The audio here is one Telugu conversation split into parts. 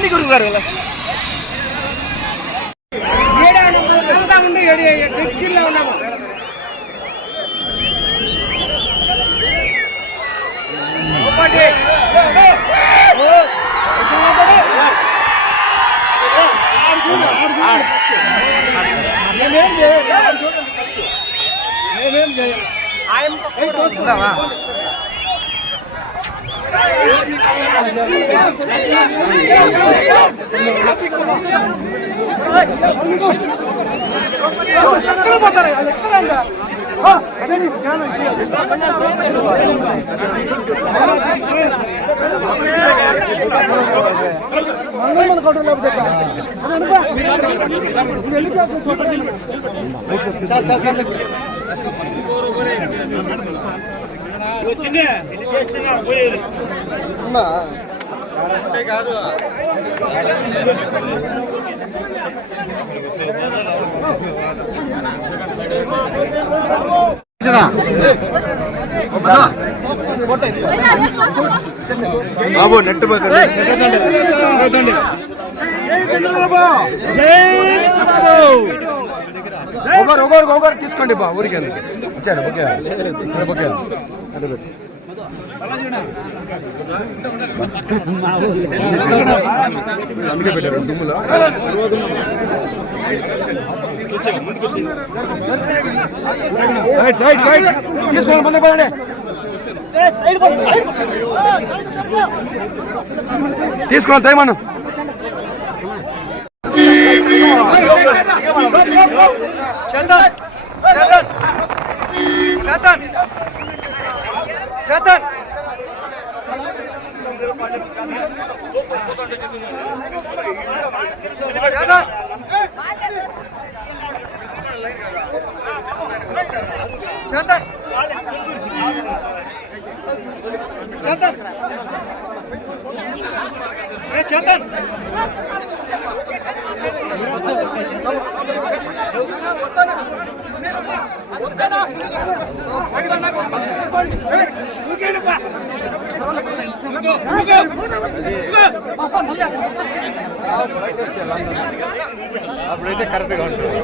బన్నీ గురువు గారు ఉన్నాము. కాదు బాబు నెట్ ఒకరు తీసుకోండి బా ఊరికి ఇచ్చాడు ఓకే ఓకే అందుకే పెట్టారు దుమ్ములో సైడ్ సైడ్ తీసుకోండి ముందు పడండి తీసుకోండి తయమను చేతన్ చేతన్ చేతన్ చేతన్ చేతన్ చేతన్ చేతన్ అప్పుడైతే కరెక్ట్గా ఉంటుంది.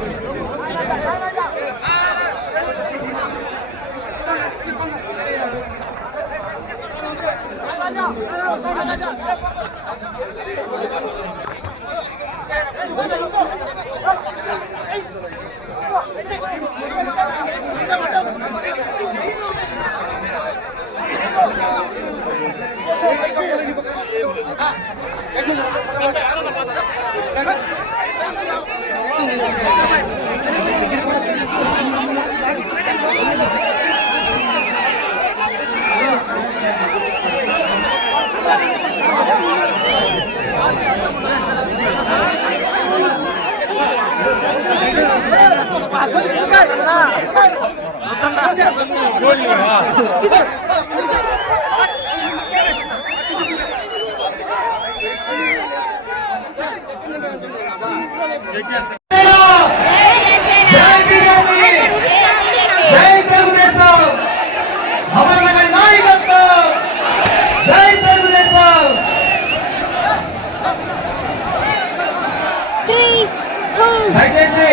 దయచేసి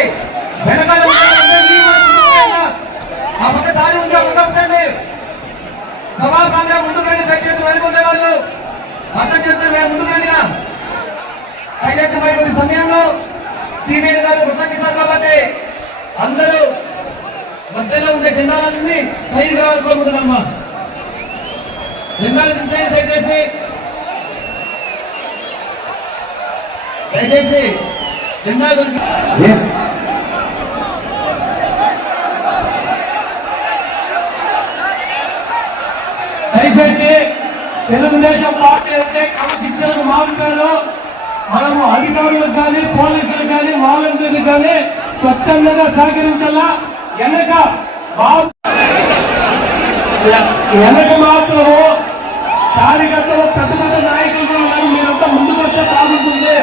వెనకాల ఆ పక్క దారి ఉండకండి. సభా ప్రాంగణం ముందుకు రండి. దయచేసి వెనుకుంటే వాళ్ళు అర్థం చేస్తారు. ముందుకు రండి. దయచేసి మరి కొద్ది సమయంలో సీనియర్ గారు ప్రసంగిస్తారు కాబట్టి అందరూ మధ్యలో ఉండే జెండాలన్నీ సైడ్ కావాలనుకుంటున్నామ్మా. జెండాలు తీసేయండి దయచేసి. దయచేసి జెండాలు దయచేసి తెలుగుదేశం పార్టీ అంటే క్రమశిక్షణకు మారుతారు. మనము అధికారులకు కానీ పోలీసులకు కానీ వాలంటీర్లకు కానీ స్వచ్ఛందంగా సహకరించాలా. వెనక మాత్రము కార్యకర్తలు పెద్ద పెద్ద నాయకులు కూడా ఉన్నారు. మీరంతా ముందుకు వస్తే బాగుంటుంది.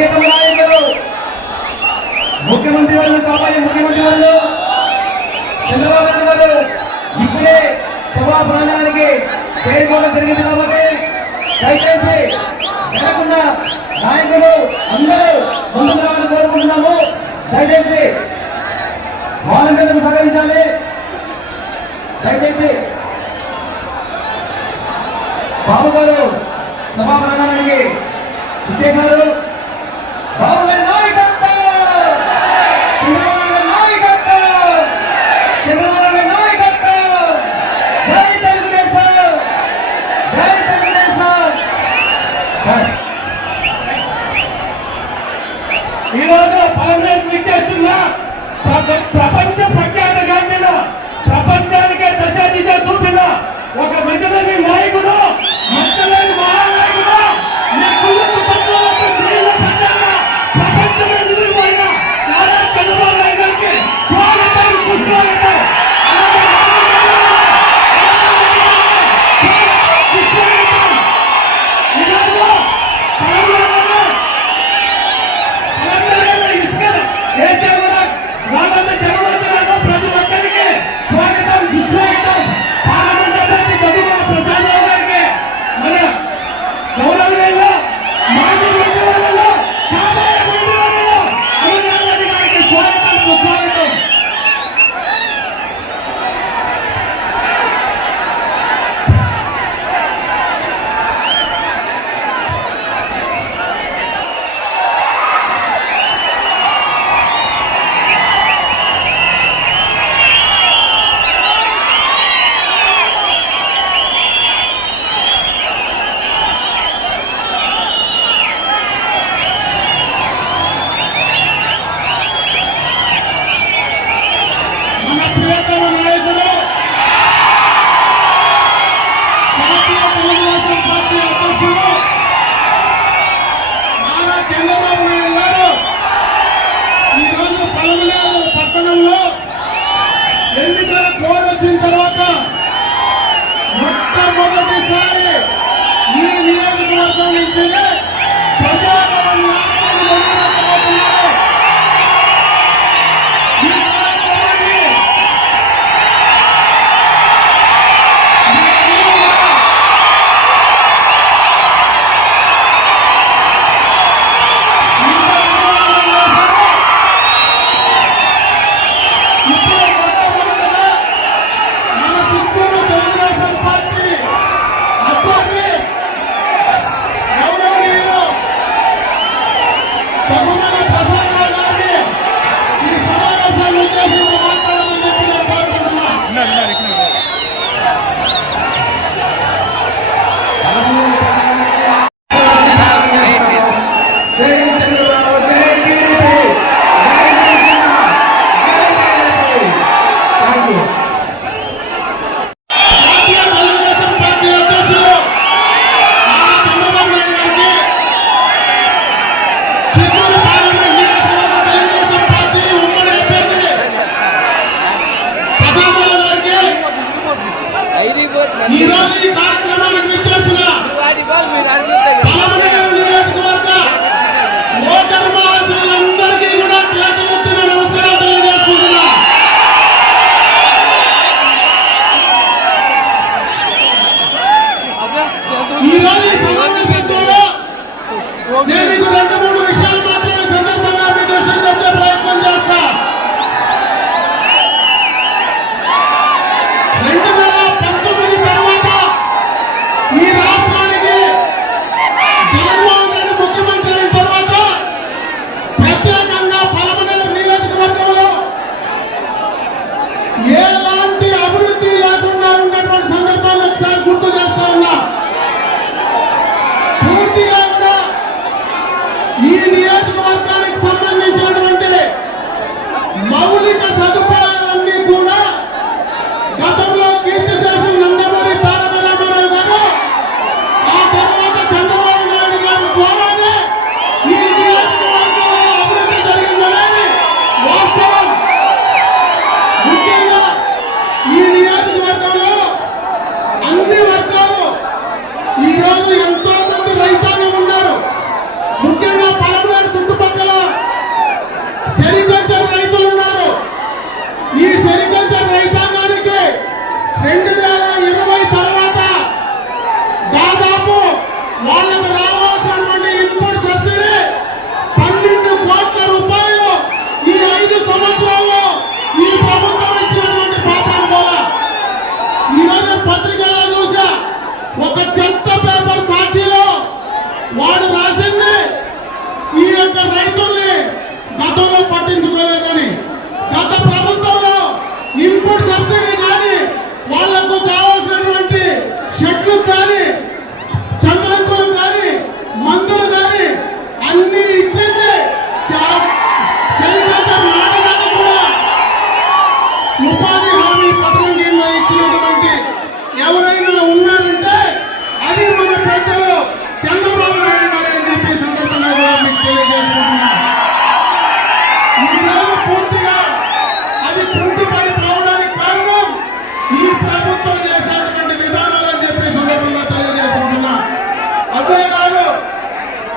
ప్రియతమ నాయకులు ముఖ్యమంత్రి వాళ్ళు కాబోయే ముఖ్యమంత్రి వాళ్ళు చంద్రబాబు నాయుడు గారు ఇప్పుడే సభా ప్రాంగణానికి చేరుకోవడం జరిగింది కాబట్టి దయచేసి వెనకున్న నాయకులు అందరూ ముందుకు రావాలని కోరుకుంటున్నాము. దయచేసి వాలంటీర్లకు సహకరించాలి. దయచేసి బాబు గారు సభా ప్రాంగణానికి ఇచ్చేశారు. బాబు గారి నాయకత్వం, చంద్రబాబు గారి నాయకత్వం, చంద్రబాబు గారి నాయకత్వం. జై తెలుగుదేశం, జై తెలుగుదేశం. ఈరోజు పార్లమెంట్ విచ్చేస్తున్న ప్రపంచ ప్రఖ్యాతగాంచిన ప్రపంచానికే దశ దిశ చూపిన ఒక మిషనరీ నాయకుడు, మచ్చలేని మహానాయకుడు, మీ కుటుంబ పట్ల స్త్రీల పట్ల ప్రపంచమే నిలిపోయిన నారా చంద్రబాబు నాయుడు గారికి స్వాగతం, సుస్వాగతం. ఇసుక వేస్తే కూడా వాళ్ళంతా వాడు రాసింది ఈ యొక్క రైతుల్ని గతంలో పట్టించుకోలేదని, గత ప్రభుత్వంలో ఇన్పుట్ సబ్సిడీ కానీ వాళ్లకు కావాల్సినటువంటి షెడ్లు కానీ చంద్రంకులు కానీ మందులు కానీ అన్ని ఇచ్చింది. సెరికల్చర్ నాటకాన్ని కూడా ఉపాధి హామీ పథకం కింద ఇచ్చినటువంటి ఎవరైనా ఉన్నారంటే అది మన పెద్దలు చంద్రబాబు నాయుడు గారు అని చెప్పి సందర్భంగా కూడా మీకు తెలియజేసుకుంటున్నా. ఈరోజు పూర్తిగా అది కుంటుపడి పోవడానికి కారణం ఈ ప్రభుత్వం చేసేటువంటి విధానాలని చెప్పి సందర్భంగా తెలియజేసుకుంటున్నా. అదే కాదు,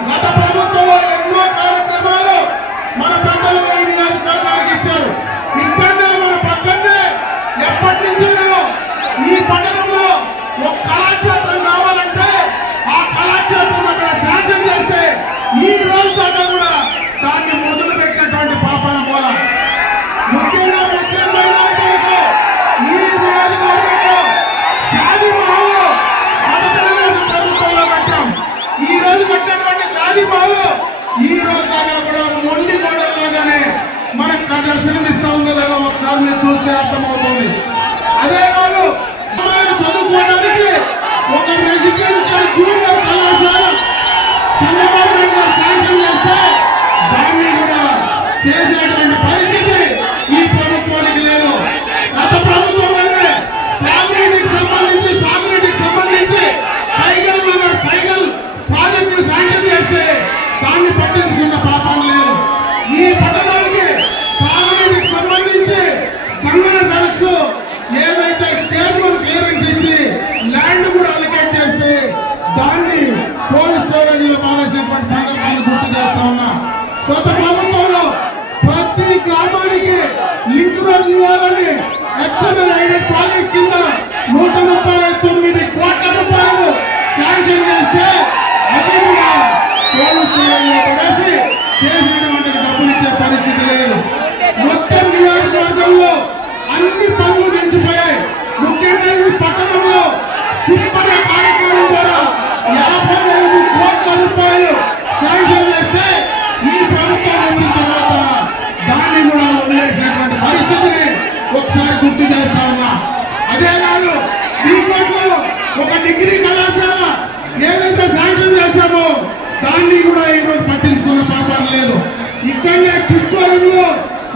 గత ప్రభుత్వంలో ఎన్నో కార్యక్రమాలు మన పెద్దలు ఈ నియోజకవర్గానికి ఇచ్చారు. ఇక్కడనే మన పక్కనే ఎప్పటి నుంచో ఈ పట్టణంలో ఒక కళాక్షేత్రం కావాలంటే ఆ కళాక్షేత్రం అక్కడ శాంక్షన్ చేస్తే ఈ రోజు దాకా కూడా దాన్ని మొదలు పెట్టినటువంటి పాపాల మూల ముఖ్యంగా ముస్లిం మైనారిటీలకు ఈ నియోజకవర్గంలో షాదీ మహల్లో గత తెలుగుదేశం ప్రభుత్వంలో కట్టాం. ఈ రోజు కట్టినటువంటి షాదీ మహల్ ఈ రోజు దాకా కూడా మొండి గోడల్లాగానే మనకు దర్శనమిస్తా ఉందో లేదో ఒకసారి మీరు చూస్తే అర్థమవుతుంది. అదే కాదు, అమ్మాయిలు చదువుకోవడానికి ఒక రెసిడెన్షియల్ జూనియర్ కళాశాల చంద్రబాబు నాయుడు గారు శాంక్షన్ చేస్తే దాన్ని కూడా చేసేటువంటి పరిస్థితి ఈ ప్రభుత్వానికి లేదు. గత ప్రభుత్వంలోనే తాగునీటికి సంబంధించి సాగునీటికి సంబంధించి టైగల్ ప్రాజెక్టును శాంక్షన్ చేస్తే దాన్ని పట్టించుకున్న పాపం లేదు. ఈ పట్టణానికి తాగునీటికి సంబంధించి గంగన సరస్సు ఏదైతే స్టేట్ వన్ క్లియరెన్స్ ఇచ్చి ల్యాండ్ కూడా అలికేట్ చేస్తే దాన్ని కోల్డ్ స్టోరేజ్ లో మానేసినటువంటి సందర్భాన్ని గుర్తు చేస్తా ఉన్నా. గత ప్రభుత్వంలో ప్రతి గ్రామానికి లింక్ రోడ్ ఇవ్వాలని ఎక్స్టర్నల్ ఎయిడెడ్ ప్రాజెక్ట్ కింద 139 కోట్ల రూపాయలు శాంక్షన్ చేస్తే అది కూడా కోల్డ్ స్టోరేజ్ లో పడేసి చేసినటువంటి డబ్బులు ఇచ్చే పరిస్థితి లేదు. మొత్తం నియోజకవర్గంలో అన్ని పనులు నిలిచిపోయాయి. ముఖ్యంగా ఈ పట్టణంలో సుప్పర కార్యక్రమం ద్వారా 55 కోట్ల రూపాయలు శాంక్షన్ చేస్తే ఈ ప్రభుత్వం వచ్చిన తర్వాత దాన్ని కూడా వదిలేసినటువంటి పరిస్థితిని ఒకసారి గుర్తు చేస్తా ఉన్నా. అదే కాదు, ఈ కోట్లో ఒక డిగ్రీ కళాశాల ఏదైతే శాంక్షన్ చేశామో దాన్ని కూడా ఈరోజు పట్టించుకున్న పాపాలు లేదు. ఇక్కడనే టిట్కోరంలో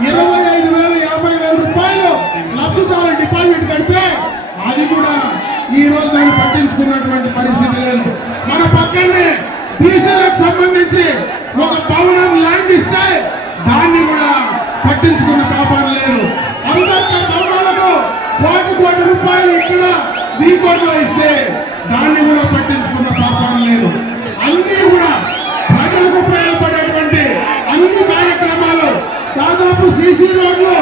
25,000 50,000 రూపాయలు లబ్ధిదారుల డిపాజిట్ కడితే అది కూడా ఈ రోజు దాన్ని పట్టించుకున్నటువంటి పరిస్థితి లేదు. మన పక్కనే బీసీలకు సంబంధించి ఒక భవనం ల్యాండ్ ఇస్తే దాన్ని కూడా పట్టించుకున్న పాపాలు లేదు. అంబేద్కర్ భవనాలకు కోటి రూపాయలు ఇక్కడ ఈ కోట్లో ఇస్తే దాన్ని కూడా పట్టించుకున్న పాపాలు లేదు. అన్ని కూడా ప్రజలకు ఉపయోగపడేటువంటి అన్ని కార్యక్రమాలు దాదాపు సీసీ రోడ్లు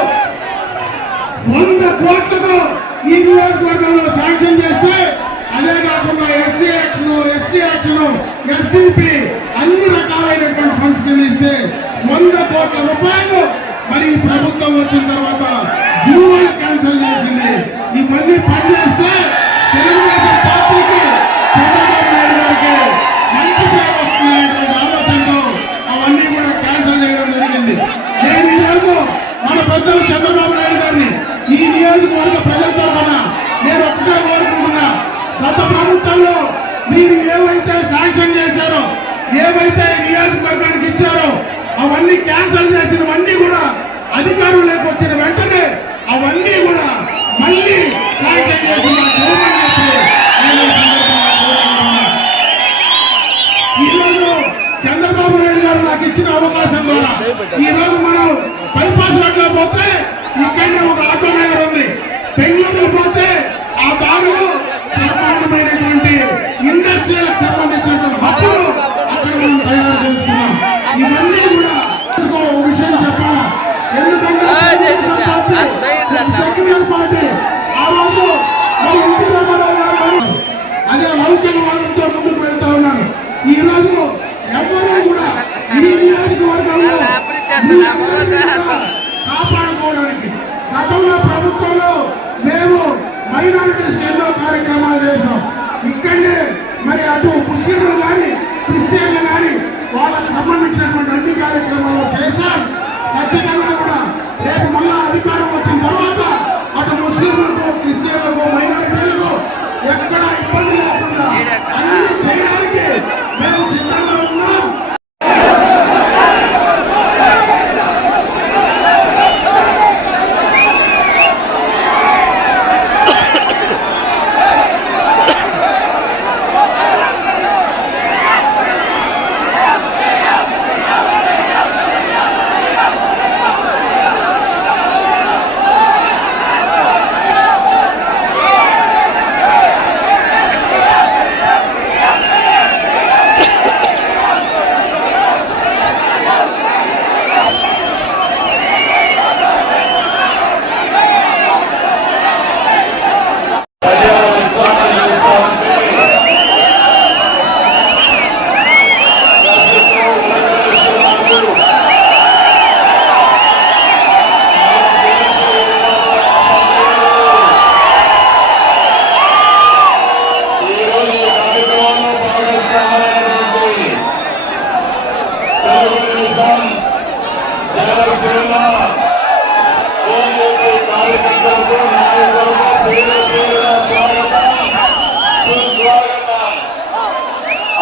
100 కోట్లకు ఈ నియోజకవర్గంలో శాంక్షన్ చేస్తే, అదే కాకుండా ఎస్సీ యాక్షన్ ఎస్డిపి అన్ని రకాలైనటువంటి ఫండ్స్ కింద ఇస్తే 100 కోట్ల రూపాయలు మరి ఈ ప్రభుత్వం వచ్చిన తర్వాత జీవోలు క్యాన్సిల్ చేసింది. ఇవన్నీ పనిచేస్తే తెలుగుదేశం పార్టీకి చంద్రబాబు నాయుడు గారికి మంచి పేరు వస్తున్నటువంటి ఆలోచనతో అవన్నీ కూడా క్యాన్సిల్ చేయడం జరిగింది. నేను ఈరోజు మన పెద్దలు చంద్రబాబు నాయుడు గారిని ఈ నియోజకవర్గ ప్రజల తరఫున నేను ఒక్కటే కోరుకుంటున్నా. గత ప్రభుత్వంలో మీరు ఏవైతే శాంక్షన్ చేశారో, ఏవైతే నియోజకవర్గానికి ఇచ్చారో అవన్నీ క్యాన్సిల్ చేసినవన్నీ కూడా అధికారులు లేకొచ్చిన వెంటనే అవన్నీ కూడా మళ్ళీ శాంక్షన్ చేసి ఈరోజు చంద్రబాబు నాయుడు గారు నాకు ఇచ్చిన అవకాశం ద్వారా ఈ రోజు మనం బైపాస్ రోడ్ లో పోతే ఇక్కడనే ఒక ఆటో నగర్ ఉంది. బెంగళూరు పోతే ఆ దారిలో బ్రహ్మాండమైనటువంటి ఇండస్ట్రియల్ సంబంధించినటువంటి హక్కులు అక్కడ మనం తయారు చేసుకున్నాం. ఇవన్నీ కూడా ఒక విషయం చెప్పాలా, ఎందుకంటే సెక్యులర్ పార్టీ ఆ రోజు ఎన్టీ రామారావు గారు అదే లౌకికవాదంతో ముందుకు వెళ్తా ఉన్నారు. ఈ రోజు ఎవరూ కూడా ఈ నియోజకవర్గంలో కాపాడుకోవడానికి గతంలో ప్రభుత్వంలో మేము మైనారిటీస్ ఎన్నో కార్యక్రమాలు చేశాం. ఇక్కడనే మరి అటు ముస్లింలు కానీ క్రిస్టియన్లు కానీ వాళ్ళకి సంబంధించినటువంటి అన్ని కార్యక్రమాలు చేశాం. ఖచ్చితంగా కూడా రేపు మళ్ళా అధికారం వచ్చిన తర్వాత అటు ముస్లింలకు, క్రిస్టియన్లకు, మైనారిటీలకు ఎక్కడ ఇబ్బంది లేకుండా అన్ని చేయడానికి మేము సిద్ధంగా ఉన్నాం.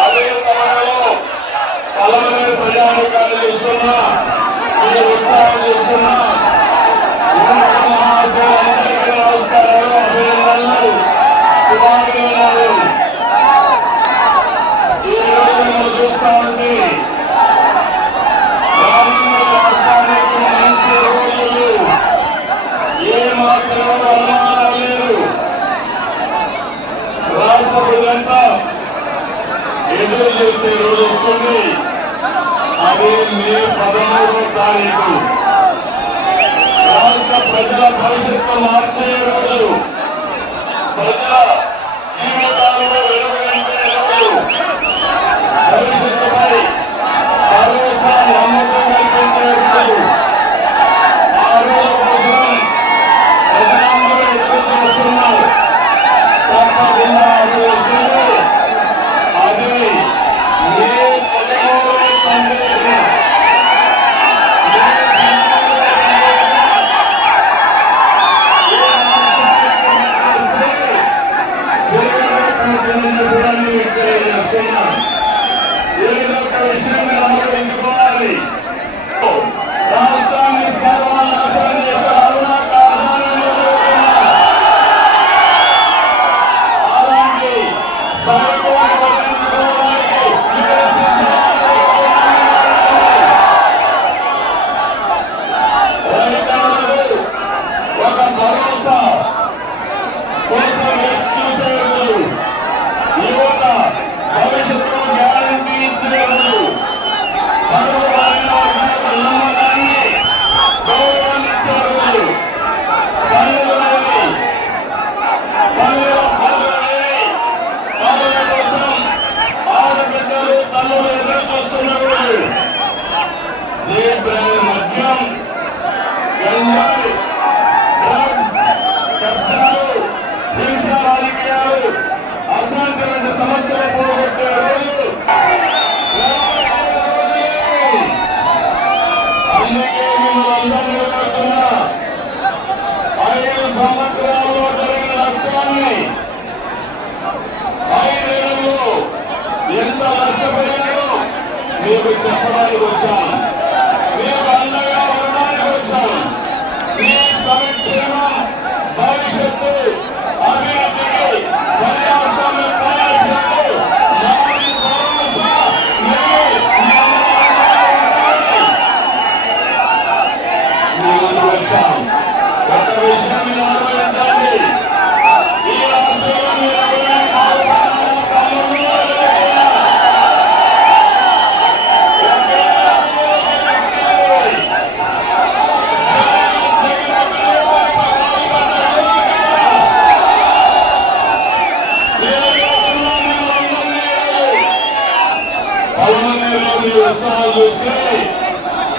అదే సమయంలో పలమనేరు ప్రజానికాన్ని చూస్తున్నా, ఈ ఉత్సాహం చూస్తున్నా, మహాశయులందరికీ నమస్కారాలు, అభినందనలు, శుభాభినందనలు. ఈ రోజు మనం చూస్తా ఉంటే గ్రామీణ రాష్ట్రానికి మంచి రోజులు, ఏ మాత్రం అనుమానం లేదు. రాష్ట్ర ప్రజలంతా ఎదురు చూసే రోజు వస్తుంది. అది మే 13వ తారీఖు. రాష్ట్ర ప్రజల భవిష్యత్తు మార్చే రోజు, ప్రజల జీవితాల్లో వెలుగు నింపే రోజు, భవిష్యత్తుపై భరోసా నమ్మకం కల్పించే రోజు. ఆ రోజు కోసం ప్రజలందరూ ఎదురు చూస్తున్నారు. తప్పకుండా అది వస్తుంది. అది మే 13వ తారీఖున ఏదో ఒక విషయం గమనించుకోవాలి. రాష్ట్రాన్ని సర్వనాశనం చేసే అవునా కాదా అలాంటి సైకోను వదిలించుకోవడానికి మీరు రైతన్నలకు ఒక భరోసా కోసం వేచి చూసే రోజు, యువత భవిష్యత్తులో గ్యారంటీ ఇచ్చే రోజు, పరువులైన నమ్మకాన్ని గౌరవాన్ని ఇచ్చే రోజు, పనులని పనుల కోసం ఆడబిడ్డలు తల్లులు ఎదురు చూస్తున్న రోజు. మద్యం, గంజాయి, డ్రగ్స్, కబ్జాలు, హింస రాజకీయాలు, అశాంతి వంటి సమస్యలు పోగొట్టే రోజు. అందుకే మిమ్మల్ని అందరినీ కోరుతున్నా, 5 సంవత్సరాల్లో జరిగిన నష్టాన్ని, 5 ఏళ్లలో ఎంత నష్టపోయారో మీకు చెప్పడానికి వచ్చాను. మీకు అండగా ఉండడానికి వచ్చాను. మీ సంక్షేమం, భవిష్యత్తు, అభివృద్ధికి ప్రజాస్వామ్య పాలనకు నాది భరోసా. మీ ముందు వచ్చాం. ఒక విషయం మీరు ఆలోచించండి. ఈ రాష్ట్రంలో మీరు ఎవరైనా బాగుపడ్డారా? తమ్ముళ్ళు లేకుండా పలమనేరులో మీ ఉత్సాహం చూస్తే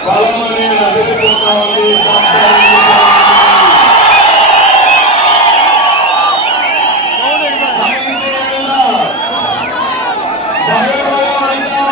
పలమనేరు అదిరిపోతా ఉంది. భయం అంటారు,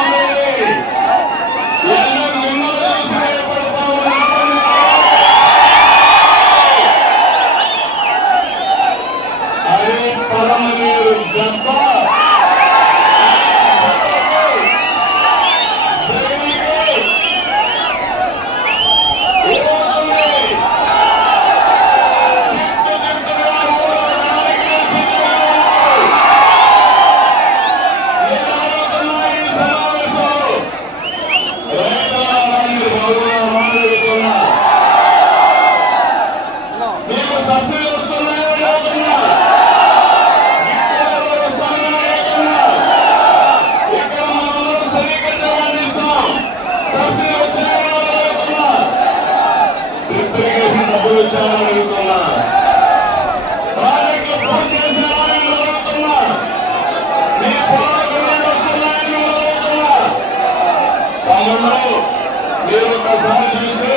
మీరు ఒకసారి చూసి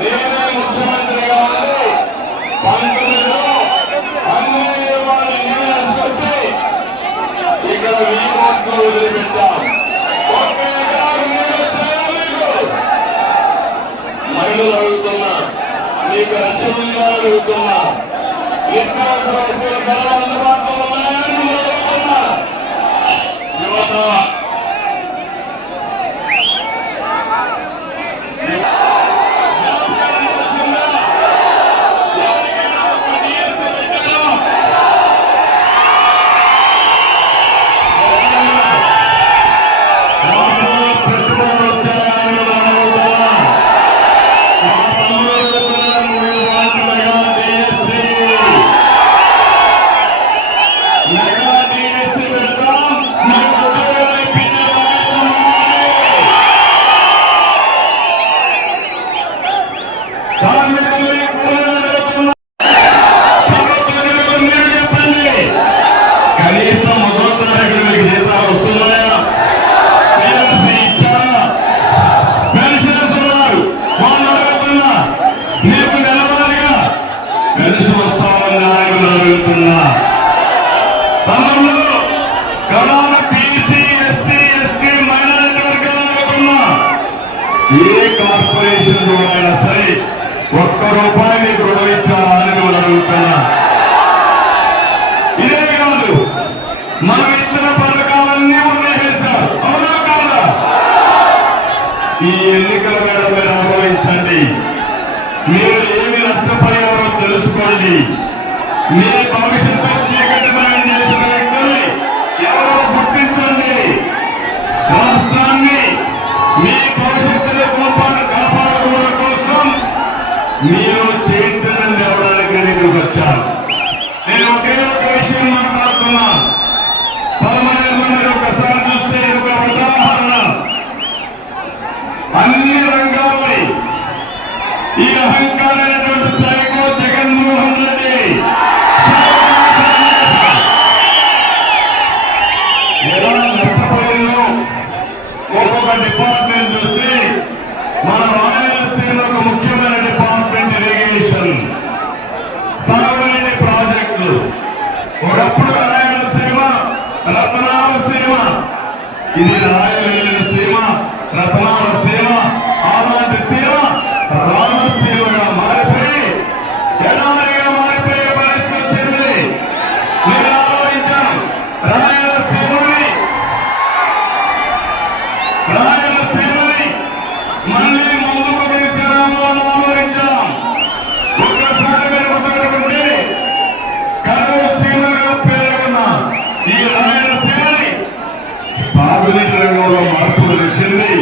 నేనే ముఖ్యమంత్రిగా ఉండి 19లో అన్ని నియమాలు తీసుకొచ్చి ఇక్కడ వీకోట్లు వదిలిపెట్టాం. ఒక్క ఎకరాకు నీరు వచ్చాయా మీకు? మహిళలు అడుగుతున్నా, మీకు రక్షణగా అడుగుతున్నా, నిత్యావసర వస్తువుల ధరలు అందుబాటులో ఉన్నాయని నేను అడుగుతున్నా. యువత కనీసం మొదటి తరగతి మీకు జీతాలు వస్తున్నాయా? ఇచ్చారా? పెన్షన్స్ ఉన్నారు, వాళ్ళు అడుగుతున్నా. మీకు నెలవారీగా పెన్షన్ వస్తామని నాయకులు అడుగుతున్నా. తమలో కడాన బీసీ, ఎస్సీ, ఎస్టీ, మైనారిటీ వర్గాలు అడుగుతున్నా. ఏ కార్పొరేషన్ ద్వారా అయినా సరే ₹1 మీకు రుణం ఇచ్చారా అని మనం అడుగుతున్నా. ఇదే కాదు, మనం ఇచ్చిన పథకాలన్నీ ఉన్నేసారు, అవునా కాదా? ఈ ఎన్నికల మీద మీరు ఆలోచించండి. మీరు ఏమి నష్టపోయారో తెలుసుకోండి. మీ భవిష్యత్తు చీకటిమయం చేసిన వ్యక్తుల్ని ఎవరో గుర్తించండి. రాష్ట్రాన్ని మీ భవిష్యత్తుని కాపాడుకోవడం కోసం మీరు చైతన్యం తేవడానికి ఇక్కడికి వచ్చారు. నేను ఒకే ఒక విషయం మాట్లాడుతున్నా. పరమనిర్మ మీరు ఒకసారి చూస్తే ఒక ఉదాహరణ. అన్ని రంగాల్ని ఈ అహంకారైనటువంటి సైకో జగన్మోహన్ రెడ్డి ఎలా నష్టపోయిందో ఒక్కొక్క డిపార్ట్మెంట్ చూస్తే మన రాయలసీమ ఒక ముఖ్యమైన డిపార్ట్మెంట్ ఇరిగేషన్, సాగునీటి ప్రాజెక్టులు. ఒకప్పుడు రాయలసీమ, రత్నాలసీమ, ఇది రాయలేని సీమ, రత్నాల సీమ, అలాంటి సీమ రామసీమగా మారిపోయి ఎడారిగా మారిపోయే పరిస్థితి వచ్చింది. నేను ఆలోచించాను, రాయలసీమని మళ్ళీ ముందుకు తీసుకురావాలని ఆలోచించాం. ఒక్కసారి మీరు గుర్తుపెట్టుకుంటే కరువు సీమగా పేరున్న ఈ రాయలసీమని సాగునీటి రంగంలో మార్పులు తెచ్చింది.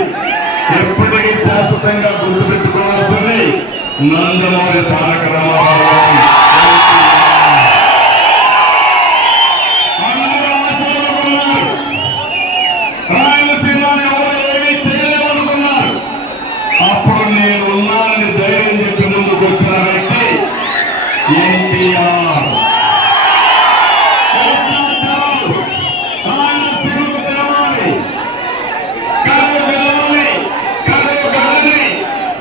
ఎప్పటికీ శాశ్వతంగా గుర్తుపెట్టుకోవాల్సింది నందమూరి తారక రామారావు. అందరూ ఆశలుకున్నారు, రాయలసీమని ఎవరు ఏమీ చేయలేమనుకున్నారు. అప్పుడు నేనున్నానని ధైర్యం చెప్పి ముందుకు వచ్చిన వ్యక్తి ఎన్టీఆర్. రాయలసీమకు తెరవాలి, కరువు జిల్లాల్ని, కరువు గడ్డని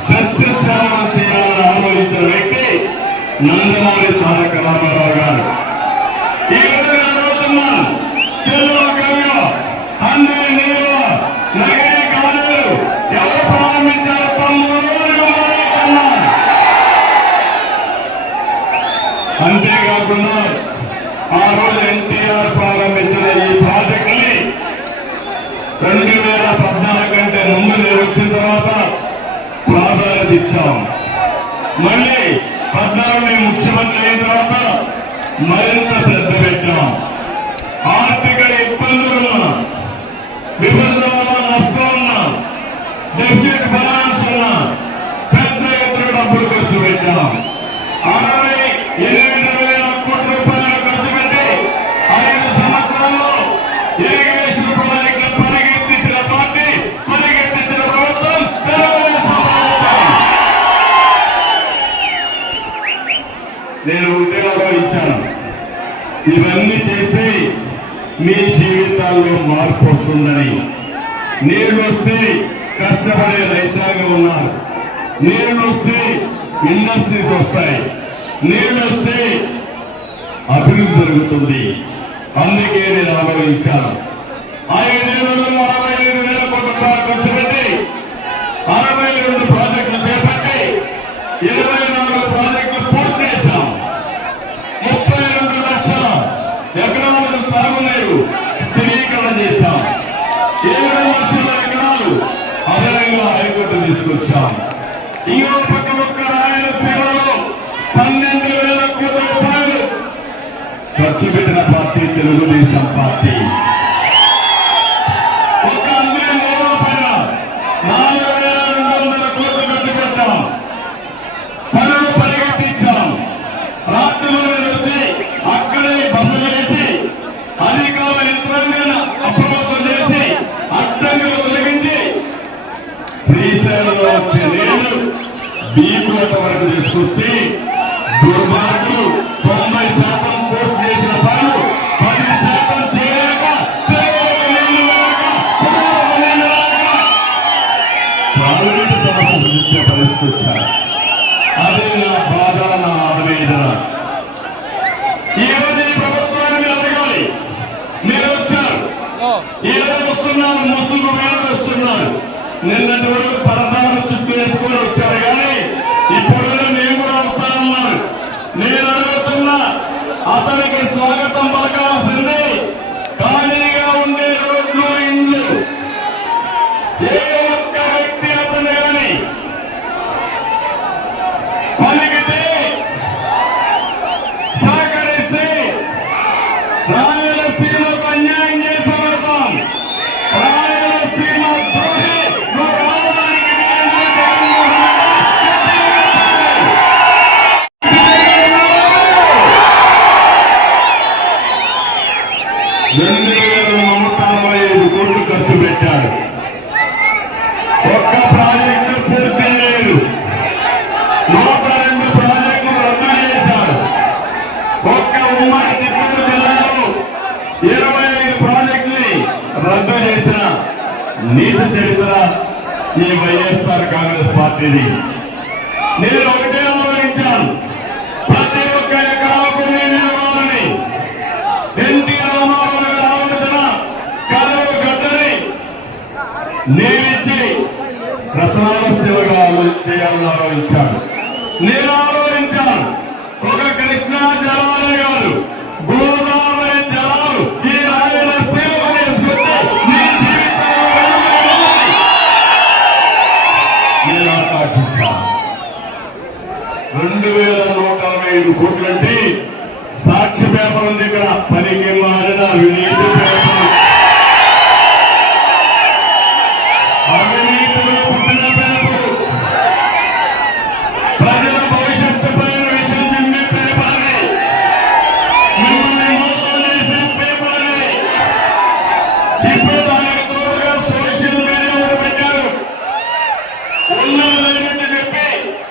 సస్యశ్యామలం చేయాలని ఆలోచించిన వ్యక్తి నందమూరి తారక రామారావు గారు. ఈ రోజు అడుగుతున్నాను, చెల్లూరుగా అన్ని నీరు నగరీ కాలేరు ఎవరు ప్రారంభించారు? 13 అంతేకాకుండా ఆ రోజు ఎన్టీఆర్ ప్రారంభించిన ఈ ప్రాజెక్టుని 2014 కంటే ముందు నేను వచ్చిన తర్వాత ప్రాధాన్యత ఇచ్చాం. మళ్ళీ 14 ముఖ్యమంత్రి అయిన తర్వాత మరింత శ్రద్ధ పెట్టాం. ఆర్థిక ఇబ్బందులున్నా, విభజన వల్ల నష్టం ఉన్నా, డెఫిసిట్ బ్యాలెన్స్ ఉన్నా పెద్ద ఎత్తున డబ్బులు ఖర్చు పెట్టాం. 68,000 కోట్ల రూపాయలు ఖర్చు పెట్టి 5 సంవత్సరాల్లో ఇరిగేషన్ ప్రాజెక్టులు పరిగెత్తించిన పార్టీ, పరిగెత్తించిన ప్రభుత్వం తెలుగుదేశం ప్రభుత్వం. నేను ఉద్యోగాలు ఇచ్చాను. ఇవన్నీ చేసి మీ జీవితాల్లో మార్పు వస్తుందని, నీళ్లు వస్తే కష్టపడే రైతాంగం ఉన్నారు. నీళ్లు వస్తే ఇండస్ట్రీస్ వస్తాయి, నీళ్లు వస్తే అభివృద్ధి జరుగుతుంది. అందుకే నేను ఆలోచించాను. 5 ఏళ్లలో 65,000 కోట్ల రూపాయలు ఖర్చు పెట్టి 62 ప్రాజెక్టులు చేపట్టి 24 ప్రాజెక్టులు పూర్తి చేశాం. 32 లక్షల ఎకరాలకు సాగునీరు స్థిరీకరణ చేశాం. 7 లక్షల ఎకరాలు అదనంగా హైకోర్టు తీసుకొచ్చాం. ఇంకో పక్క ఒక్క రాయలసీమలో 12,000 కోట్ల రూపాయలు ఖర్చు పెట్టిన పార్టీ తెలుగుదేశం పార్టీ. ఒక అందరి లోపల పైన 4,200 కోట్లు ఖర్చు పెట్టాం. పనులు పరిగెట్టించాం. రాత్రిలో వచ్చి అక్కడే బస చేసి అధికార యంత్రాంగాన్ని అప్రమత్తం చేసి అడ్డంగా తొలగించి శ్రీశైలంలో వచ్చే నీళ్లు బీకోట వరకు తీసుకొస్తే దుర్మార్గులు 90% పూర్తి చేసిన పనులు 10% చేయలేక చెరువులకు నీళ్లు రాక పొలాలకు నీళ్లు రాక త్రాగునీటి సమస్యలు ఇచ్చే పరిస్థితి వచ్చారు. అదే నా బాధ, నా ఆవేదన. ఈ రోజు ఈ ప్రభుత్వాన్ని మీరు అడగాలి. మీరు వచ్చారు, ఈరోజు వస్తున్నారు, ముసుగు వేలు వస్తున్నారు. నిన్నటి వరకు పరదాలు చుట్టూ వేసుకొని వచ్చారు. కానీ ఇప్పుడు మేము కూడా వస్తానన్నారు. నేను అడుగుతున్నా, అతనికి స్వాగతం పలకాల్సింది ఖాళీగా ఉండే రోడ్లు, ఇండ్లు. ఏ ఒక్క వ్యక్తి అతను కానీ పలికితే సహకరిస్తే రాయలసీమకు అన్యాయం చేసి పెడతాం. రాయలసీమ ద్రోహి నువ్వు రావడానికి నేను జగన్మోహన్ రెడ్డి 2,135 కోట్లు ఖర్చు పెట్టాడు. ఒక్క ప్రాజెక్టు పూర్తి లేదు. 102 ప్రాజెక్టులు రద్దు చేశారు. ఒక్క ఉమ్మడి చిత్తూరు జిల్లాలో 25 ప్రాజెక్టుని రద్దు చేసిన నీతి చరిత్ర ఈ వైఎస్ఆర్ కాంగ్రెస్ పార్టీది. నేను ఒకటే ఆలోచించాను, ప్రతి ఒక్క ఎకరాకు నీళ్లు ఇవ్వాలని. ఎన్టీ రామారావు గారి ఆలోచన కలవు గడ్డని నేనిచ్చి రత్నాల సేవగా చేయాలని ఆలోచించాను. నేను ఆలోచించాను, ఒక కృష్ణా జలాలే కాదు, గోదావరి జలాలు ఈ రాయలసీమకు తీసుకొచ్చి నీ జీవితాల్లో నేను ఆకాంక్షించాను. 2,145 కోట్లంటే సాక్షి పేపర్ ఉంది ఇక్కడ, పనికి మారిన అవినీతి పేపర్, అవినీతిలో పుట్టిన పేపరు, ప్రజల భవిష్యత్తు పైన విషయం చెందే పేపర్ అని, మిమ్మల్ని మోసం చేసే పేపర్ అని. ఇప్పుడు దానికి తోడుగా సోషల్ మీడియాలో పెట్టారు. ఉన్నది లేనట్టు చెప్పి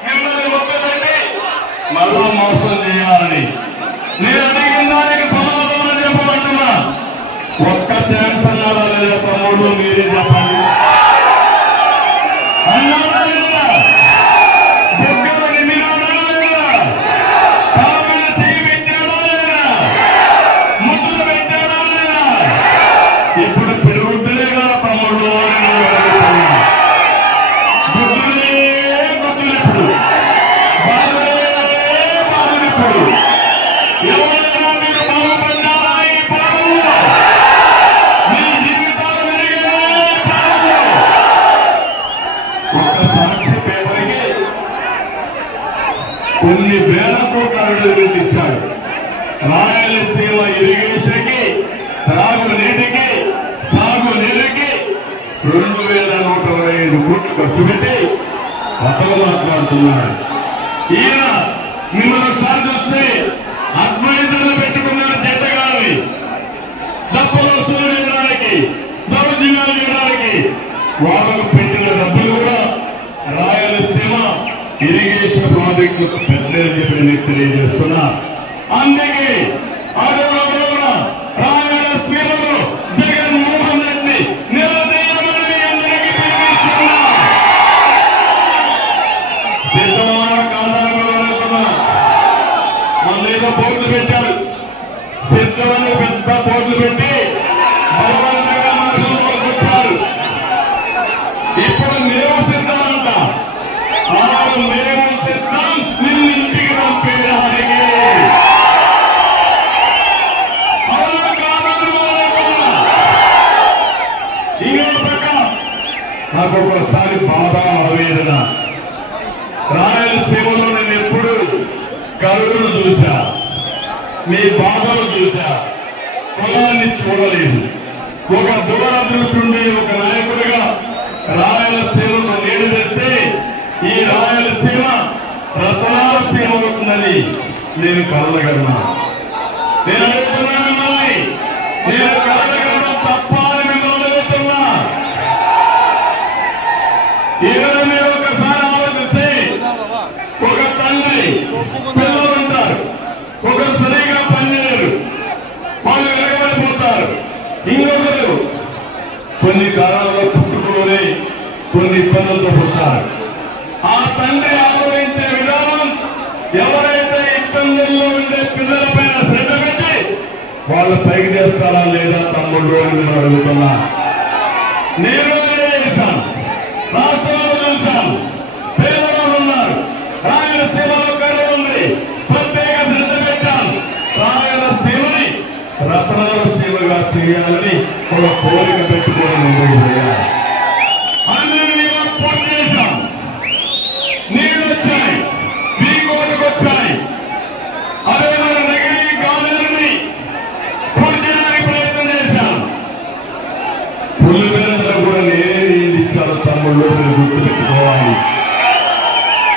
మిమ్మల్ని మొక్కబెట్టి మళ్ళా మోసం చేయాలని. నేను అడిగిన దానికి సమాధానం చెప్పమంటున్నా. ఒక్క ఛాన్స్ అన్నారా లేదా తమ్ముడు? మీరే చెప్పండి. అన్నారా లేదా? బొగ్గలు నిమినారా లేదా? కామెల చెయ్యి పెట్టారా లేదా? ముద్దులు పెట్టారా లేదా? ఇప్పుడు పెరుగుద్దలే కదా తమ్ముడు అని నేను అడుగుతున్నా. గుడ్డులే గుడ్డులు ఇప్పుడు, బాధలే బాధలు ఇప్పుడు. ఎవరైనా మీరు బాగుపడ్డారా ఈ పాలనలో? మీ జీవితాలు మెరుగైనా ఈ పాలనలో? ఒక్క సాక్షి పేపర్కి కొన్ని వేల కోట్ల అభివృద్ధి ఇచ్చాడు. రాయలసీమ ఇరిగేషన్కి, త్రాగునీటికి, సాగునీరుకి 2,125 కోట్లు ఖర్చు పెట్టి కథలు మాట్లాడుతున్నారు. ఈయన మిమ్మల్ని సార్ చూస్తే అడ్వైజర్లు పెట్టుకున్నారు చేతగాని, డబ్బులు వసూలు చేయడానికి, దౌర్జన్యాలు చేయడానికి. వాళ్ళకు పెట్టిన డబ్బులు కూడా రాయలసీమ ఇరిగేషన్ ప్రాజెక్టులకు పెట్టలేదని చెప్పి నేను తెలియజేస్తున్నా. అందుకే అడుగున రాయలసీమలో జగన్మోహన్ రెడ్డి నిలదీయమని అందరికీ పిలుపుస్తున్నా. వాళ్ళంతా పోట్లు పెట్టి బలవంతంగా మనుషులు వచ్చారు. ఇప్పుడు మేము సిద్ధమంట. మేము సిద్ధం నిన్నింటికి పంపేయడానికి. అవునా కాదని ఇంకో పక్క నాకు ఒకసారి బాధ ఆవేదన. రాయలసీమలో నేను ఎప్పుడు కరువును చూశా, మీ బాధలు చూశా, కులాన్ని చూడలేదు. ఒక దూరదృష్టి ఉండే ఒక నాయకుడిగా రాయలసీమకు నీడు తెస్తే ఈ రాయలసీమ రతనాలసీమ అవుతుందని నేను కలగన్నా. నేను అడుగుతున్నా మిమ్మల్ని, నేను కలగడం తప్ప అని మిమ్మల్ని అడుగుతున్నా. ఈరోజు మీరు ఒకసారి ఆలోచిస్తే ఒక తండ్రి పిల్లలు ఉంటారు, ఒకరు సరిగా పనిచేయరు, వాళ్ళు వెనకబడిపోతారు. ఇంకొకరు కొన్ని కారణాల్లో పుట్టుకలోనే కొన్ని ఇబ్బందులతో పుట్టారు. ఆ తండ్రి ఆలోచించే విధానం ఎవరైతే ఇబ్బందుల్లో ఉండే పిల్లల పైన శ్రద్ధ పెట్టి వాళ్ళు పైకి చేస్తారా లేదా తమ్ముళ్ళు అని నేను అడుగుతున్నా. నేను చేశాను, రాష్ట్రంలో చూశాను, పేదవాళ్ళు ఉన్నారు, రాయలసీమలో కరువు ఉంది, ప్రత్యేక శ్రద్ధ పెట్టాను. రాయలసీమని రతనాలసీమగా చేయాలని ఒక కోరిక పెట్టుకొని ముందుకు చేయాలి. అందరూ మేము పూర్తి చేశాం. నీళ్లు వచ్చాయి, వీకోటకు వచ్చాయి. అదే మన నగిరి గాలేరుని పూర్తి చేయడానికి ప్రయత్నం చేశాం. పులివెందులు కూడా నేనే నీళ్ళు ఇచ్చాను తమ్ముళ్ళు, మీరు గుర్తుపెట్టుకోవాలి.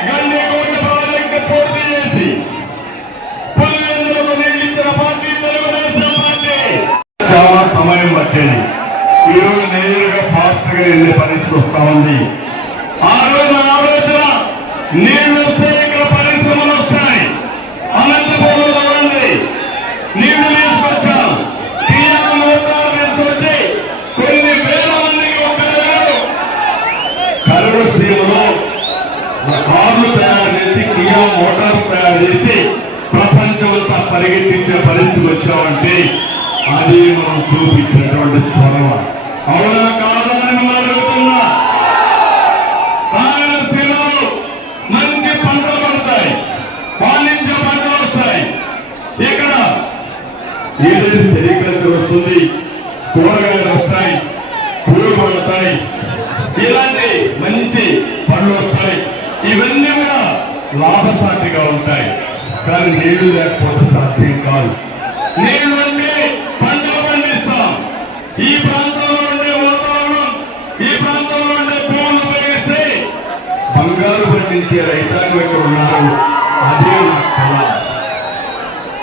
గండికోట ప్రాజెక్టు పూర్తి చేసి పులివెందులకు నీళ్ళు ఇచ్చిన పార్టీ తెలుగుదేశం పార్టీ. చాలా సమయం పట్టేది. ఈరోజు నేరుగా ఫాస్ట్ గా వెళ్ళే పరిస్థితి వస్తా ఉంది. ఆ రోజు ఆలోచన నీళ్లు వస్తే ఇక్కడ పరిశ్రమలు వస్తాయి. అనంతపురంలో చూడండి, నీళ్లు తీసుకొచ్చాం. కియా మోటార్ తీసుకొచ్చి కొన్ని వేల మందికి ఉపయోగాలు. కరువు సీమలో కార్లు తయారు చేసి కియా మోటార్స్ తయారు చేసి ప్రపంచమంతా పరిగెత్తించే పరిస్థితి వచ్చామంటే అది మనం చూపించినటువంటి చొరవ. అవునా కాదా అని మనం అడుగుతున్నా. రాయలసీమలో మంచి పంటలు పడతాయి, వాణిజ్య పంటలు వస్తాయి. ఇక్కడ ఏదైతే సెరికల్చర్ వస్తుంది, కూరగాయలు వస్తాయి, పూలు పడతాయి, ఇలాంటి మంచి పండ్లు వస్తాయి. ఇవన్నీ కూడా లాభసాటిగా ఉంటాయి. కానీ నీళ్లు లేకపోతే సాధ్యం కాదు. నీళ్లు ఉంటే పంటలు పండిస్తాం. ఈ ప్రాంతంలో ఉండే వాతావరణం, ఈ ప్రాంతంలో ఉండే భూములు ఉపయోగిస్తే బంగారు పండించే రైతాంగం ఇక్కడ ఉన్నారు. అదే నా కళ.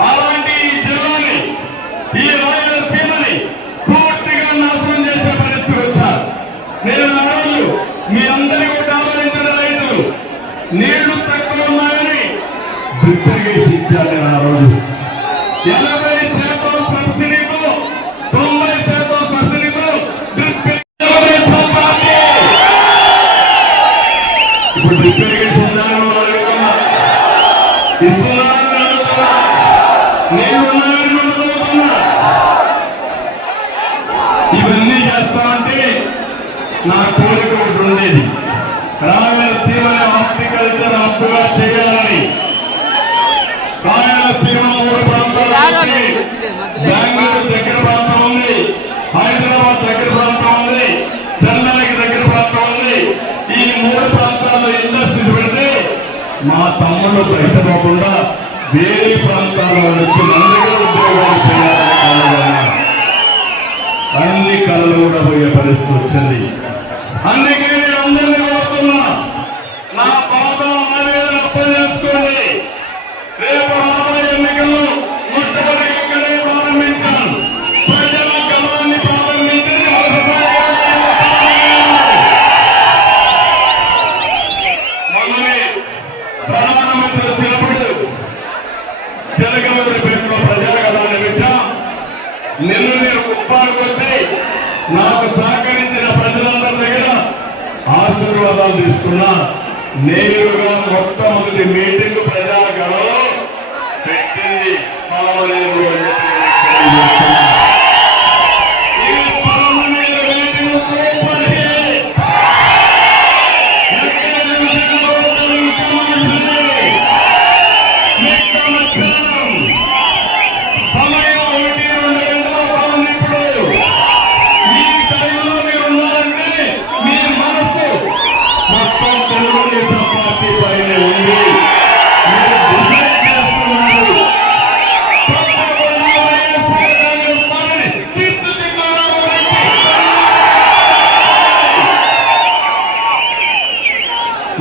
అలాంటి ఈ జిల్లాని, ఈ రాయలసీమని పూర్తిగా నాశనం చేసే పరిస్థితి వచ్చారు. నేను ఆ రోజు మీ అందరికీ ఆలోచించిన రైతులు నీళ్లు తక్కువ ఉన్నాయని డ్రిప్ ఇరిగేషన్ ఇచ్చాను. నేను ఆ రోజు 80% సబ్సిడీతో 90% సబ్సిడీతో డ్రిప్ ఇరిగేషన్ పార్టీ. ఇప్పుడు డ్రిప్ ఇరిగేషన్ ఉందని మనం అడుగుతున్నా, ఇస్తున్నారని అడుగుతున్నా, నేను ఉన్నానని మనం చదువుతున్నా. ఇవన్నీ చేస్తామంటే నా కోరిక ఒకటి ఉండేది, రాయలసీమని హార్టికల్చర్ హబ్గా చేయాలని. రాయలసీమ 3 ప్రాంతాలు, బెంగళూరు దగ్గర ప్రాంతం ఉంది, హైదరాబాద్ దగ్గర ప్రాంతం ఉంది, చెన్నైకి దగ్గర ప్రాంతం ఉంది. ఈ 3 ప్రాంతాల్లో ఇండస్ట్రీస్ పెడితే మా తమ్ముళ్ళు బయటపోకుండా వేరే ప్రాంతాల నుంచి మన దగ్గర ఉద్యోగాలు చేయాలని కలగన్నా. అన్ని కళలు కూడా పోయే పరిస్థితి వచ్చింది. అందుకే నేను అందరినీ కోరుతున్నా, నా బాధ ఆవేదన అర్థం చేసుకోండి. రేపు రాబోయే ఎన్నికల్లో మొట్టమొదటి ఇక్కడే ప్రారంభించాను. ప్రజల గమనాన్ని ప్రారంభించేది మొన్ననే ప్రధానమంత్రి వచ్చినప్పుడు జనగమూరిపేటలో ప్రజాగణాన్ని పెట్టాం. నిన్ను నేను కుప్పానికి వచ్చి నాకు సహకరించిన ప్రజలందరి దగ్గర ఆశీర్వాదాలు తీసుకున్నా. నేరుగా మొట్టమొదటి మీటింగ్ ప్రజాగణలో పెట్టింది పలమనేరు అని చెప్పి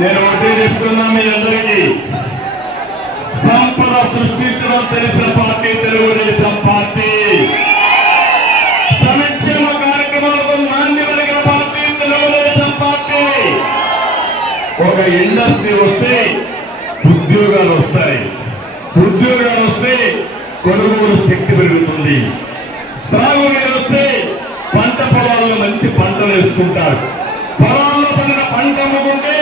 నేను ఒకటే చెప్తున్నా మీ అందరికీ, సంపద సృష్టించడం తెలిసిన పార్టీ తెలుగుదేశం పార్టీ. సంక్షేమ కార్యక్రమాలకు నాంది పలికిన పార్టీ తెలుగుదేశం పార్టీ. ఒక ఇండస్ట్రీ వస్తే ఉద్యోగాలు వస్తాయి, ఉద్యోగాలు వస్తే కొనుగోలు శక్తి పెరుగుతుంది, సాగునీరు వస్తే పంట పొలాల్లో మంచి పంటలు వేసుకుంటారు, పొలాల్లో పండిన పంట అమ్ముకుంటే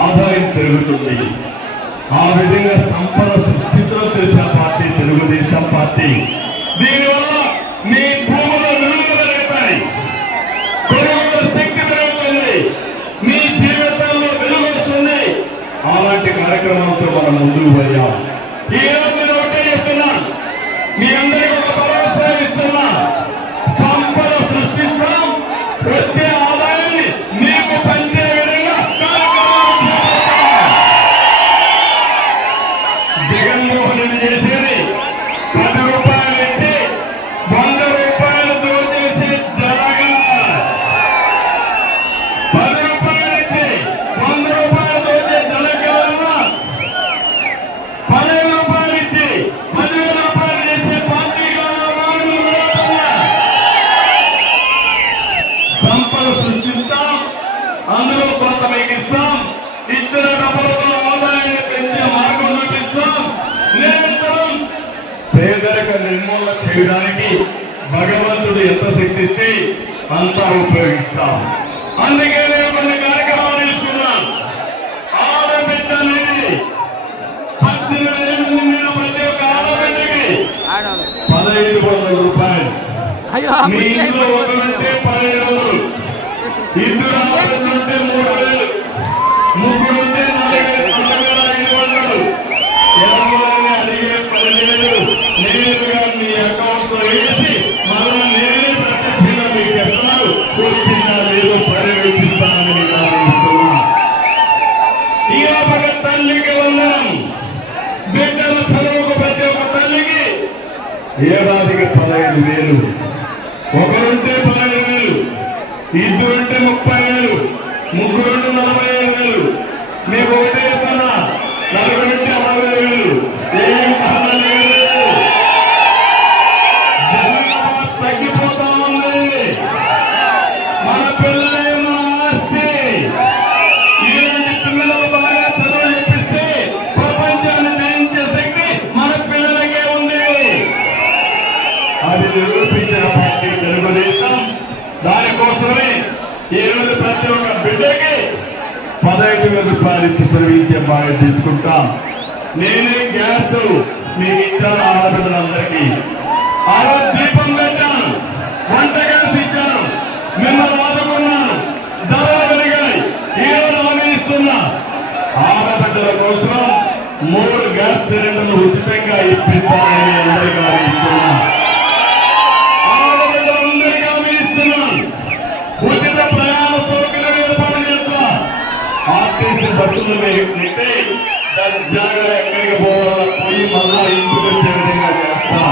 ఆదాయం పెరుగుతుంది. ఆ విధంగా సంపద సృష్టించడం తెలిసిన పార్టీ తెలుగుదేశం పార్టీ. దీనివల్ల మీ భూముల విలువలు పెరుగుతాయి, కొనుగోలు శక్తి పెరుగుతుంది, మీ జీవితాల్లో వెలుగు వస్తుంది. అలాంటి కార్యక్రమాలతో మనం ముందుకు పోయాం. ఈ రోజు నేను ఒకటే చెప్తున్నా, మీ అందరికీ ఒక భరోసా ఇస్తున్నా, సంపద సృష్టిస్తాం, వచ్చే ఆదాయాన్ని మీకు పంచే విధంగా కార్యక్రమాలు చేపడతాం. జగన్మోహన్ రెడ్డి చేసేది 10 రూపాయలు ఇచ్చి 100 రూపాయలు దోచేసి జరగా, 10 రూపాయలు ఇచ్చి 100 రూపాయలు దోచే జరగాలన్నా 15 రూపాయలు ఇచ్చి 10,000 రూపాయలు చేసే పార్టీ సంపద సృష్టిస్తాం, అందులో కొంత మీకు ఇస్తాం, ఇచ్చిన డబ్బులతో ఆదాయాన్ని పెంచే మార్గం చూపిస్తాం. నిరంతరం పేదరిక నిర్మూలన చేయడానికి భగవంతుడు ఎంత శక్తిస్తే అంతా ఉపయోగిస్తాం. అందుకే నేను కొన్ని కార్యక్రమాలు తీసుకున్నాను. ఆడబిడ్డ అనేది 18 ఏళ్ళు నిండిన ప్రతి ఒక్క ఆడబిడ్డకి 1,500 రూపాయలు. మీ ఇంట్లో ఒకరుంటే 1,500, ఇద్దరు ఆడబిడ్డలుంటే 3,000, ముగ్గురుంటే 4,500. ఎవరిని అడిగే పని లేదు, నేరుగా మీ అకౌంట్ లో వేసి మళ్ళా నేనే ప్రత్యక్షంగా మీకు చెప్తాను, వచ్చిందా లేదో పర్యవేక్షిస్తానని భావిస్తున్నా. ఈ ఒక తల్లికి వందనం. బిడ్డల చదువుకు ప్రతి ఒక్క తల్లికి ఏడాదికి 15,000, ఒకరుంటే 15,000, ఇద్దరుంటే 30,000, ముగ్గురుంటే 45,000. మీకు ఒకటే చెప్తున్నా, నలుగురుంటే 60,000. ఏం కాదలేదు. జనాభా తగ్గిపోతా ఉంది. మన పిల్లలే మన ఆస్తి. ఇలాంటి పిల్లలకు బాగా చదువు చెప్పిస్తే ప్రపంచాన్ని జయించే శక్తి మన పిల్లలకే ఉంది. అది నిరూపించిన పార్టీ తెలుగుదేశం. దానికోసమే ఈ రోజు ప్రతి ఒక్క బిడ్డకి 15,000 రూపాయలు ఇచ్చి చదివించే బాగా తీసుకుంటాం. నేనే గ్యాస్ మీకు ఇచ్చాను ఆడబిడ్డలందరికీ. ఆ రోజు దీపం పెట్టాను, వంట గ్యాస్ ఇచ్చాను, మిమ్మల్ని ఆదుకున్నాను. ధరలు పెరిగాయి, ఈ రోజు హామీ ఇస్తున్నా. ఆడబిడ్డల కోసం 3 గ్యాస్ సిలిండర్లు ఉచితంగా ఇప్పిస్తానని అందరికీ హామీ ఇస్తున్నా. ఆడబిడ్డలందరికీ హామీ ఇస్తున్నాను. ఉచిత ప్రయాణ సౌకర్యం ఏర్పాటు చేస్తా. ఆర్టీసీ బస్సులు ఎక్కితే దర్జాగా ఎక్కడికి పోవాలో పోయి మళ్ళా ఇంటికి వచ్చే విధంగా చేస్తాం.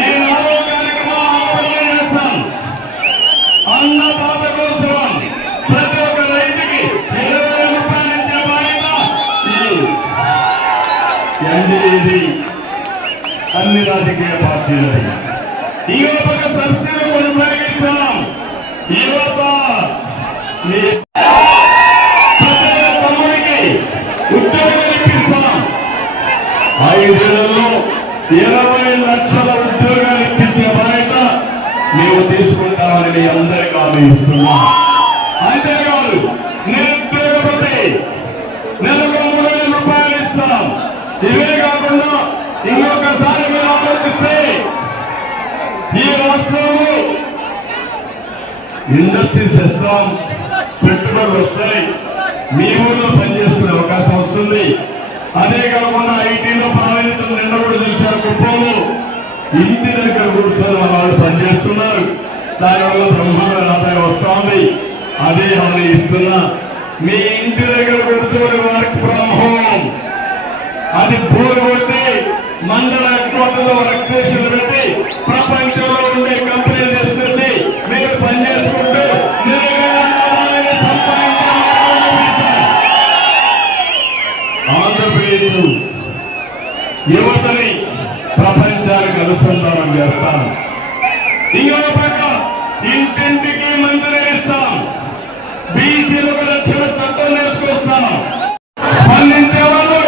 ఈ 4వ కార్యక్రమం ఆపదలో చేస్తాం. అన్నదాత కోసం ప్రతి ఒక్క రైతుకి 20,000 రూపాయలు ఇచ్చే బాధ్యత ఎన్డీఏది, అన్ని రాజకీయ పార్టీలది. ఈ ఒక సబ్సిడీ కొనసాగిస్తాం. యువత మీ తమ్ముడికి ఉద్యోగాలు ఇప్పిస్తాం. 5 ఏళ్లలో 20 లక్షల ఉద్యోగాలు ఇప్పించే బాధ్యత మేము తీసుకుంటామని మీ అందరికీ హామీ ఇస్తున్నాం. అంతేకాదు, నిరుద్యోగపతి నెలకు 3,000 రూపాయలు ఇస్తాం. ఇవే కాకుండా ఇంకొకసారి మీరు ఆలోచిస్తే ఈ రాష్ట్రంలో ఇండస్ట్రీస్ తెస్తాం, పెట్టుబడులు వస్తాయి, మీ ఊళ్ళో పనిచేసుకునే అవకాశం వస్తుంది. అదే కాకుండా ఐటీలో ప్రావీణ్యత నిన్న కూడా చూశారు. కుప్పంలో ఇంటి దగ్గర కూర్చొని మన వాళ్ళు పనిచేస్తున్నారు. దానివల్ల బ్రహ్మాండ ఆదాయం వస్తుంది. అదే హామీ ఇస్తున్నా. మీ ఇంటి దగ్గర కూర్చొని వర్క్ ఫ్రమ్ హోమ్, అది బోర్ కొట్టి మండల హెడ్ క్వార్టర్లో వర్క్ స్టేషన్లు పెట్టి ప్రపంచంలో ఉండే కంపెనీలు తీసుకొచ్చి మీరు పనిచేసుకుంటూ సంపాదించాలి. బీసీలకు రక్షణ చట్టం తీసుకొస్తాం. స్పందించేవాళ్ళు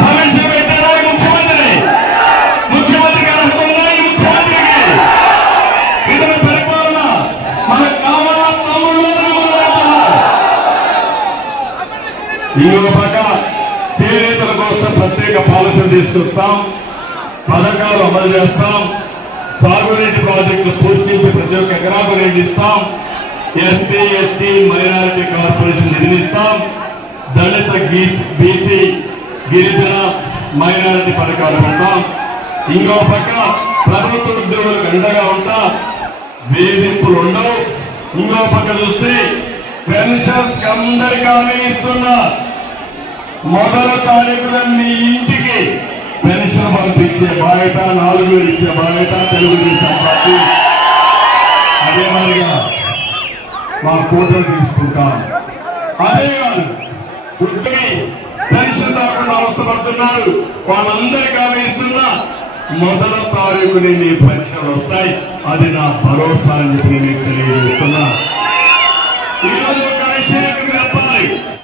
సమీక్ష పెట్టారా ముఖ్యమంత్రికి అర్హత ఉందా ఈ ముఖ్యమంత్రికి? ఇతర పరిపాలన మనకు కావాలా తమ్ముళ్ళు? ఇంకొక పక్క చేనేతల కోసం ప్రత్యేక పాలసీలు తీసుకొస్తాం, పథకాలు అమలు చేస్తాం, సాగునీటి ప్రాజెక్టులు పూర్తి చేసి ప్రతి ఒక్క ఎకరాకు నీళ్ళు ఇస్తాం, ఎస్సీ ఎస్టీ మైనారిటీ కార్పొరేషన్ నిధులిస్తాం, దళిత బీసీ గిరిజన మైనారిటీ పథకాలు ఉంటాం. ఇంకో పక్క ప్రభుత్వ ఉద్యోగులకు అండగా ఉంటా, వేధింపులు ఉండవు. ఇంకో పక్క చూస్తే పెన్షన్స్ అందరికీ హామీ ఇస్తున్నా. మొదల తారీఖున మీ ఇంటికి పెన్షన్ పంపించే బాధ్యత, 4,000 ఇచ్చే బాధ్యత తెలుగుదేశం పార్టీ. అదే మాదిరిగా మా కూటమి తీసుకుంటాం. అదే కాదు, ఉద్యోగి పెన్షన్ రాకుండా అవసరపడుతున్నారు, వాళ్ళందరికీ హామీ ఇస్తున్నా. మొదల తారీఖుని మీ పెన్షన్ వస్తాయి, అది నా భరోసా అని చెప్పి మీకు తెలియజేస్తున్నా. ఈరోజు